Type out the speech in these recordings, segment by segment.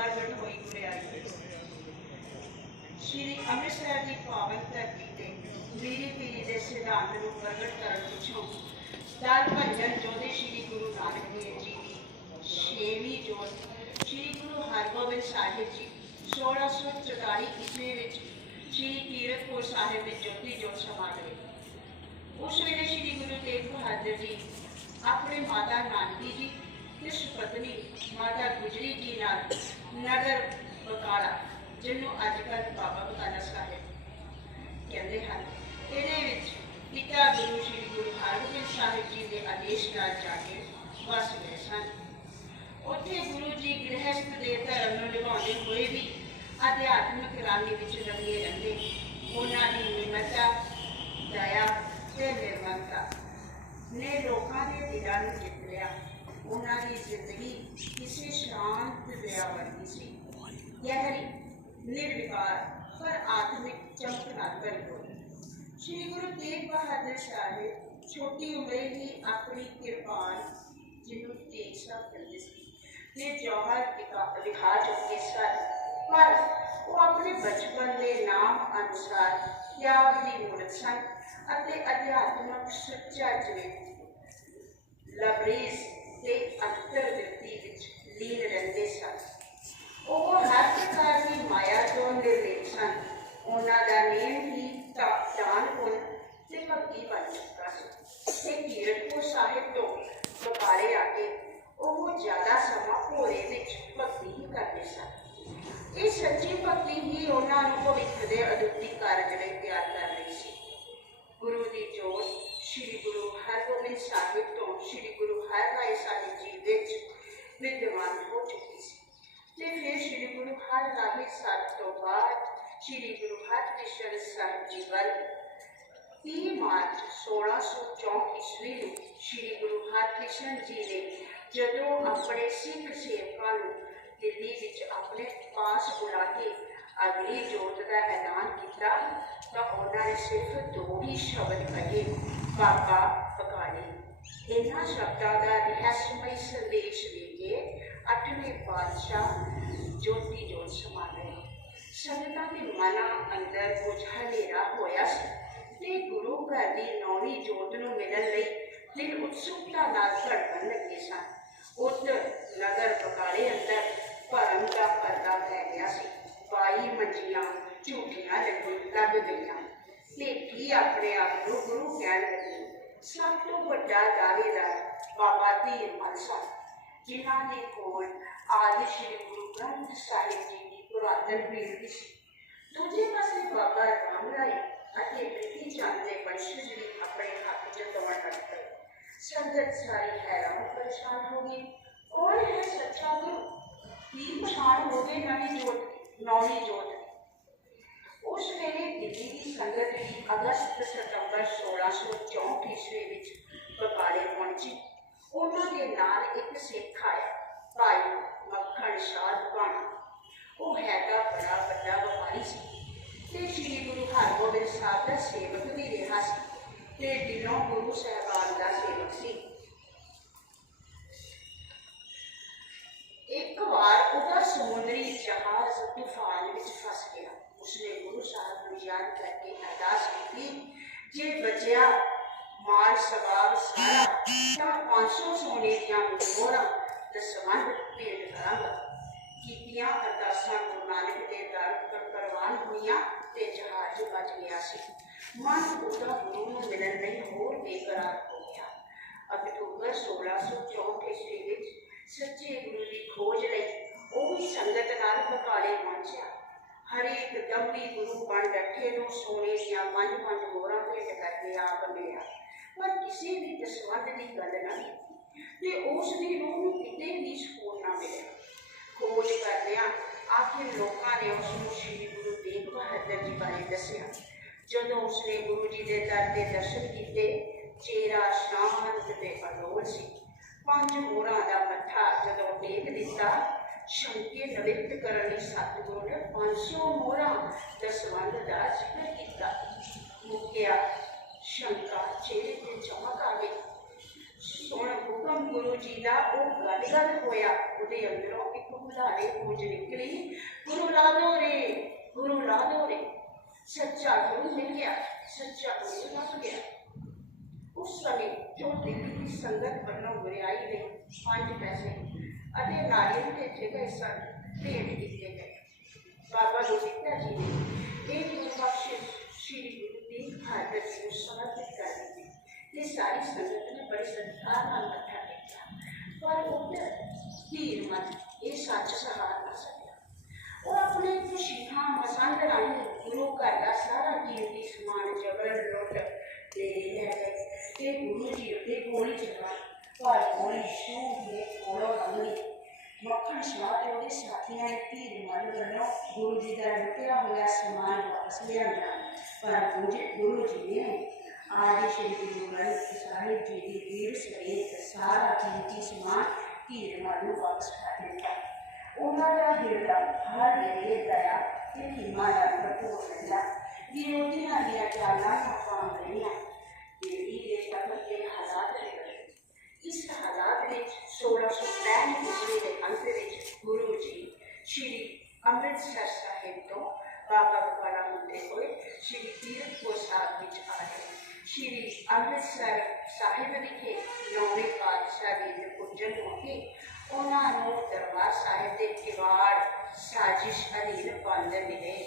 ਪ੍ਰਗਟ ਹੋਈ ਗੁਰਿਆਈ ਸ਼੍ਰੀ ਅੰਮ੍ਰਿਤਸਰ ਦੀ ਪਾਵਨ ਧਰਤੀ ਤੇ ਮੀਰੀ ਪੀਰੀ ਦੇ ਸਿਧਾਂਤ ਨੂੰ ਪ੍ਰਗਟ ਕਰਨ ਪਿੱਛੋਂ ਦਲ ਭੰਜਨ ਜੋਧੇ ਸ਼੍ਰੀ ਗੁਰੂ ਨਾਨਕ ਦੇਵ ਜੀ ਦੀ ਛੇਵੀਂ ਜੋਤ ਸ਼੍ਰੀ ਗੁਰੂ ਹਰਗੋਬਿੰਦ ਸਾਹਿਬ ਜੀ 1644 ਈਸਵੀ ਵਿੱਚ ਸ਼੍ਰੀ ਕੀਰਤਪੁਰ ਸਾਹਿਬ ਵਿੱਚ ਜੋਤੀ ਜੋਤ ਸਮਾ ਗਏ। ਉਸ ਵੇਲੇ ਸ਼੍ਰੀ ਗੁਰੂ ਤੇਗ ਬਹਾਦਰ ਜੀ ਆਪਣੇ ਮਾਤਾ ਨਾਨਕੀ ਜੀ ਤੇ ਸੁਪਤਨੀ ਮਾਤਾ ਗੁਜਰੀ ਜੀ ਨਾਲ ਜਿਹਨੂੰ ਅੱਜ ਕੱਲ੍ਹ ਬਾਬਾ ਬਕਾਲਾ ਸਾਹਿਬ ਕਹਿੰਦੇ ਹਨ। ਇਹਦੇ ਵਿੱਚ ਪਿਤਾ ਗੁਰੂ ਸ਼੍ਰੀ ਗੁਰੂ ਹਰਗੋਬਿੰਦ ਸਾਹਿਬ ਜੀ ਦੇ ਆਦੇਸ਼ ਨਾਲ ਜਾ ਕੇ ਵਸ ਗਏ ਸਨ। ਉੱਥੇ ਗੁਰੂ ਜੀ ਗ੍ਰਹਿਸਥ ਦੇ ਧਰਮ ਨੂੰ ਨਿਭਾਉਂਦੇ ਹੋਏ ਵੀ ਅਧਿਆਤਮਿਕ ਰਾਹੀਂ ਵਿੱਚ ਲੱਗੇ ਰਹਿੰਦੇ। ਉਹਨਾਂ ਦੀ ਨਿਮਰਤਾ, ਦਇਆ ਤੇ ਨਿਰਮਲਤਾ ਨੇ ਲੋਕਾਂ ਦੇ ਦਿਲਾਂ ਨੂੰ ਜਿੱਤ ਲਿਆ। ਉਹਨਾਂ ਦੀ ਜ਼ਿੰਦਗੀ ਕਿਸੇ ਸ਼ਾਂਤ ਦਇਆ ਵਰਗੀ ਸੀ ਗਹਿਰੀ ਨਿਰਵਿਕਾਰ ਪਰ ਆਤਮਿਕ ਚਮਕ ਨਾਲ ਭਰੀ ਹੋਈ ਸ਼੍ਰੀ ਗੁਰੂ ਤੇਗ ਬਹਾਦਰ ਸਾਹਿਬ ਛੋਟੀ ਉਮਰੇ ਹੀ ਆਪਣੀ ਕਿਰਪਾਨ ਜਿਹਨੂੰ ਤੇਗ ਸਾਹਿਬ ਕਹਿੰਦੇ ਸੀ ਨੇ ਜੌਹਰ ਲਿਖਾ ਲਿਖਾ ਚੁੱਕੇ ਸਨ ਪਰ ਉਹ ਆਪਣੇ ਬਚਪਨ ਦੇ ਨਾਮ ਅਨੁਸਾਰ ਤਿਆਗ ਦੀ ਮੂਰਤ ਸਨ ਅਤੇ ਅਧਿਆਤਮਕ ਸੱਚਾ ਜਿਵੇਂ ਲਬਰੇਜ਼ ਤੇ ਅੰਤਰ ਵਿਅਕਤੀ ਵਿੱਚ ਲੀਨ ਰਹਿੰਦੇ ਸਨ ਉਹ ਹਰ ਪ੍ਰਕਾਰ ਦੀ ਮਾਇਆ ਤੋਂ ਨਿਰਲੇਪ ਸਨ ਉਹਨਾਂ ਦਾ ਨੇਮ ਹੀ ਤਾਂ ਦਾਨ ਪੁੰਨ ਤੇ ਭਗਤੀ ਬਣ ਚੁੱਕਾ ਸੀ ਤੇ ਕੀਰਤਪੁਰ ਸਾਹਿਬ ਤੋਂ ਬਕਾਲੇ ਆ ਕੇ ਉਹ ਜ਼ਿਆਦਾ ਸਮਾਂ ਭੋਰੇ ਵਿੱਚ ਭਗਤੀ ਹੀ ਕਰਦੇ ਸਨ ਇਹ ਸੱਚੀ ਭਗਤੀ ਹੀ ਉਹਨਾਂ ਨੂੰ ਭਵਿੱਖ ਦੇ ਅਦੁੱਤੀ ਕਾਰਜ ਲਈ ਤਿਆਰ ਕਰ ਰਹੀ ਸੀ ਗੁਰੂ ਦੀ ਜੋਤ ਸ੍ਰੀ ਗੁਰੂ ਹਰਗੋਬਿੰਦ ਸਾਹਿਬ ਤੋਂ ਸ੍ਰੀ ਗੁਰੂ ਹਰਰਾਏ ਸਾਹਿਬ ਜੀ ਵਿੱਚ ਵਿਦਵਾਨ ਹੋ ਚੁੱਕੀ ਸੀ ਤੇ ਫਿਰ ਸ੍ਰੀ ਗੁਰੂ ਹਰਰਾਏ ਸਾਹਿਬ ਤੋਂ ਬਾਅਦ ਸ੍ਰੀ ਗੁਰੂ ਹਰਕ੍ਰਿਸ਼ਨ ਸਾਹਿਬ ਜੀ ਵੱਲ 30 ਮਾਰਚ 1664 ਈਸਵੀ ਨੂੰ ਸ੍ਰੀ ਗੁਰੂ ਹਰਕ੍ਰਿਸ਼ਨ ਜੀ ਨੇ ਜਦੋਂ ਆਪਣੇ ਸਿੱਖ ਸੇਵਕਾਂ ਨੂੰ ਦਿੱਲੀ ਵਿੱਚ ਆਪਣੇ ਪਾਸ ਬੁਲਾ ਕੇ ਅਗਲੀ ਜੋਤ ਦਾ ਐਲਾਨ ਕੀਤਾ ਤਾਂ ਉਹਨਾਂ ਨੇ ਸਿਰਫ ਦੋ ਹੀ ਸ਼ਬਦ ਕਹੇ ਬਾਬਾ ਬਕਾਲੇ ਇਹਨਾਂ ਸ਼ਬਦਾਂ ਦਾ ਰਹੱਸਮਈ ਸੰਦੇਸ਼ ਦੇ ਕੇ ਅੱਠਵੇਂ ਪਾਤਸ਼ਾਹ ਜੋਤੀ ਜੋਤ ਸਮਾ ਗਏ ਸੰਗਤਾਂ ਦੇ ਮਨਾਂ ਅੰਦਰ ਕੁਝ ਹਨੇਰਾ ਹੋਇਆ ਸੀ ਤੇ ਗੁਰੂ ਘਰ ਦੀ ਨੌਵੀਂ ਜੋਤ ਨੂੰ ਮਿਲਣ ਲਈ ਦਿਲ ਉਤਸੁਕਤਾ ਨਾਲ ਧੜਕਣ ਲੱਗੇ ਸਨ ਉੱਧਰ ਨਗਰ ਬਕਾਲੇ ਅੰਦਰ ਭਰਮ ਦਾ ਪਰਦਾ ਪੈ ਗਿਆ ਸੀ ਬਾਈ ਮੰਜੀਆਂ ਝੂਠੀਆਂ ਲੱਗੀ ਲੱਗ ਗਈਆਂ ਲੇਖੀ ਆਪਣੇ ਆਪ ਨੂੰ ਗੁਰੂ ਕਹਿਣ ਲੱਗੀ ਸਭ ਤੋਂ ਵੱਡਾ ਦਾਅਵੇਦਾਰ ਬਾਬਾ ਧੀਰ ਮਲ ਸਨ ਜਿਨ੍ਹਾਂ ਦੇ ਕੋਲ ਆਦਿ ਸ਼੍ਰੀ ਗੁਰੂ ਗ੍ਰੰਥ ਸਾਹਿਬ ਜੀ ਦੀ ਪੁਰਾਤਨ ਬੇਨਤੀ ਸੀ ਦੂਜੇ ਪਾਸੇ ਬਾਬਾ ਰਾਮ ਰਾਏ ਅਤੇ ਪ੍ਰੀਤੀ ਚੰਦ ਦੇ ਵੰਸ਼ਜ ਵੀ ਆਪਣੇ ਹੱਥ ਚ ਦਵਣ ਲੱਗ ਪਏ ਸੰਗਤ ਸਾਰੀ ਹੈਰਾਨ ਪਰੇਸ਼ਾਨ ਹੋ ਗਈ ਕੌਣ ਹੈ ਸੱਚਾ ਗੁਰੂ ਕੀ ਪਛਾਣ ਹੋ ਗਈ ਨਵੀਂ ਜੋਤ ਨੌਵੀਂ ਜੋਤ ਉਸ ਵੇਲੇ ਦਿੱਲੀ ਦੀ ਸੰਗਤ ਵੀ ਅਗਸਤ ਸਤੰਬਰ 1664 ਈਸਵੀ ਵਿੱਚ ਬਕਾਲੇ ਪਹੁੰਚੀ ਉਹਨਾਂ ਦੇ ਨਾਲ ਇੱਕ ਸਿੱਖ ਆਇਆ ਭਾਈ ਮੱਖਣ ਸ਼ਾਹ ਬਣ ਉਹ ਹੈਗਾ ਬੜਾ ਵੱਡਾ ਵਪਾਰੀ ਸੀ ਤੇ ਸ੍ਰੀ ਗੁਰੂ ਹਰਗੋਬਿੰਦ ਸਾਹਿਬ ਦਾ ਸੇਵਕ ਵੀ ਰਿਹਾ ਸੀ ਤੇ ਦਿਲੋਂ ਗੁਰੂ ਸਾਹਿਬਾਨ ਦਾ ਸੇਵਕ ਸੀ ਇੱਕ ਵਾਰ ਉਹਦਾ ਸਮੁੰਦਰੀ ਜਹਾਜ਼ ਤੂਫਾਨ ਵਿੱਚ ਫਸ ਗਿਆ ਉਸਨੇ ਗੁਰੂ ਸਾਹਿਬ ਨੂੰ ਯਾਦ ਕਰਕੇ ਅਰਦਾਸ ਕੀਤੀ ਜੇ ਬਚਿਆ ਮਾਲ ਸਵਾਬ ਸਾਰਾ ਤਾਂ 500 ਸੋਨੇ ਦੀਆਂ ਮੋਹਰਾਂ ਦਸਵੰਧ ਭੇਟ ਕਰਾਂਗਾ ਕੀਤੀਆਂ ਅਰਦਾਸਾਂ ਗੁਰੂ ਨਾਨਕ ਦੇ ਦਰ ਪਰ ਪ੍ਰਵਾਨ ਹੋਈਆਂ ਤੇ ਜਹਾਜ਼ ਬਚ ਗਿਆ ਸੀ ਮਨ ਉਹਦਾ ਗੁਰੂ ਨੂੰ ਮਿਲਣ ਲਈ ਹੋਰ ਬੇਕਰਾਰ ਹੋ ਗਿਆ ਅਕਤੂਬਰ 1664 ਹਰੇਕ ਦੰਮੀ ਗੁਰੂ ਬਣ ਬੈਠੇ ਨੂੰ ਸੋਨੇ ਦੀਆਂ ਪੰਜ ਪੰਜ ਮੋਹਰਾਂ ਭੇਟ ਕਰਕੇ ਆਪ ਮਿਲਿਆ ਪਰ ਕਿਸੇ ਵੀ ਦਸਵੰਧ ਦੀ ਗੱਲ ਨਾ ਤੇ ਉਸ ਦੀ ਰੂਹ ਨੂੰ ਕਿਤੇ ਵੀ ਸਕੂਨ ਨਾ ਮਿਲਿਆ। ਖੋਜ ਕਰਦਿਆਂ ਆਖਿਰ ਲੋਕਾਂ ਨੇ ਉਸ ਨੂੰ ਸ਼੍ਰੀ ਗੁਰੂ ਤੇਗ ਬਹਾਦਰ ਜੀ ਬਾਰੇ ਦੱਸਿਆ। ਜਦੋਂ ਉਸਨੇ ਗੁਰੂ ਜੀ ਦੇ ਦਰ ਦੇ ਦਰਸ਼ਨ ਕੀਤੇ, ਚਿਹਰਾ ਸ਼ਾਂਤ ਤੇ ਅਡੋਲ ਸੀ। ਪੰਜ ਮੋਹਰਾਂ ਦਾ ਮੱਥਾ ਜਦੋਂ ਟੇਕ ਦਿੱਤਾ ਸ਼ੰਕੇ ਨਵਿਤ ਕਰਨ ਲਈ ਸਤਿਗੁਰੂ ਨੇ 500 ਮੋਹਰਾਂ ਦਸਵੰਧ ਦਾ ਜ਼ਿਕਰ ਕੀਤਾ ਮੁਕਿਆ ਸ਼ੰਕਾ ਚਿਹਰੇ ਤੇ ਚਮਕ ਆ ਗਈ ਸੁਣ ਹੁਕਮ ਗੁਰੂ ਜੀ ਦਾ ਉਹ ਗੱਲ ਗੱਲ ਹੋਇਆ ਉਹਦੇ ਅੰਦਰੋਂ ਇੱਕ ਬੁਲਾਰੇ ਪੂਜ ਨਿਕਲੀ ਗੁਰੂ ਲਾਦੋ ਰੇ ਗੁਰੂ ਲਾਦੋ ਰੇ ਸੱਚਾ ਗੁਰੂ ਮਿਲ ਗਿਆ ਸੱਚਾ ਗੁਰੂ ਲੱਭ ਗਿਆ ਉਸ ਸਮੇਂ ਜੋ ਦਿੱਲੀ ਦੀ ਸੰਗਤ ਵੱਲੋਂ ਗੁਰਿਆਈ ਲਈ ਪੰਜ ਪੈਸੇ અને નારિયેળ જે છે તે પેડ રીતે બાબા ગોવિંદાજીને એક ઉપાક્ષ શ્રી ગુરુદેવ ભારતને સમર્પિત કરી હતી તે સારી સંગતને બડી સંસ્થામાં મથાટી पर उन तीर मत ये सच सहार ना सकिया और अपने खुशी हाँ मसंद राही गुरु घर का सारा कीमती ਮਨ ਵੱਲੋਂ ਗੁਰੂ ਜੀ ਦਾ ਲੁੱਟਿਆ ਹੋਇਆ ਸਮਾਨ ਵਾਪਸ ਲਿਆਂਦਾ ਪਰ ਗੁਰੂ ਜੀ- ਗੁਰੂ ਜੀ ਨੇ ਆਦਿ ਸ਼੍ਰੀ ਗੁਰੂ ਗ੍ਰੰਥ ਸਾਹਿਬ ਜੀ ਦੀ ਵੀਰ ਸਮੇਤ ਸਾਰਾ ਕੀਮਤੀ ਸਮਾਨ ਧੀਰ ਮਨ ਨੂੰ ਵਾਪਸ ਕਰ ਦਿੱਤਾ ਉਹਨਾਂ ਦਾ ਹਿਰਦਾ ਹਰ ਵੇਲੇ ਦਇਆ ਤੇ ਹਿਮਾਇਆ ਭਰਪੂਰ ਰਹਿੰਦਾ ਵਿਰੋਧੀਆਂ ਦੀਆਂ ਚਾਲਾਂ ਨਾਕਾਮ ਰਹੀਆਂ ਅੰਮ੍ਰਿਤਸਰ ਸਾਹਿਬ ਤੋਂ ਬਾਬਾ ਬਕਾਲਾ ਹੁੰਦੇ ਹੋਏ ਸ਼੍ਰੀ ਕੀਰਤਪੁਰ ਸਾਹਿਬ ਵਿੱਚ ਆ ਗਏ ਸ਼੍ਰੀ ਅੰਮ੍ਰਿਤਸਰ ਸਾਹਿਬ ਵਿਖੇ ਨੌਵੇਂ ਪਾਤਸ਼ਾਹ ਜੀ ਦੇ ਪੁੱਜਣ ਮੌਕੇ ਉਹਨਾਂ ਨੂੰ ਦਰਬਾਰ ਸਾਹਿਬ ਦੇ ਕਿਵਾੜ ਸਾਜ਼ਿਸ਼ ਅਧੀਨ ਬੰਦ ਮਿਲੇ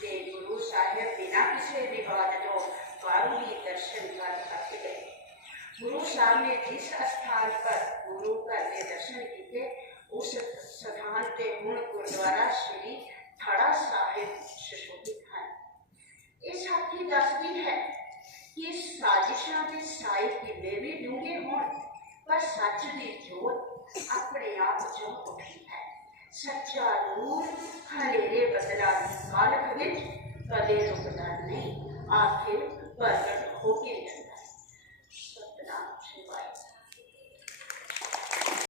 ਤੇ ਗੁਰੂ ਸਾਹਿਬ ਬਿਨਾਂ ਕਿਸੇ ਵਿਵਾਦ ਤੋਂ ਬਾਹਰੋਂ ਹੀ ਦਰਸ਼ਨ ਕਰ ਸਕਦੇ ਗਏ ਗੁਰੂ ਸਾਹਿਬ ਨੇ ਜਿਸ ਸਥਾਨ ਪਰ ਗੁਰੂ ਘਰ ਦੇ ਦਰਸ਼ਨ ਕੀਤੇ उस स्थान के मूल गुरुद्वारा श्री थड़ा साहिब सुशोभित है। इस साथी दसवीं है। कि साजिशा के साई किले भी डूँगे हो, पर सच की जोत अपने आप जो उठी है। सच्चा नूर हनेरे बदला की कालख विच कदे रुकदा नहीं, आखिर प्रगट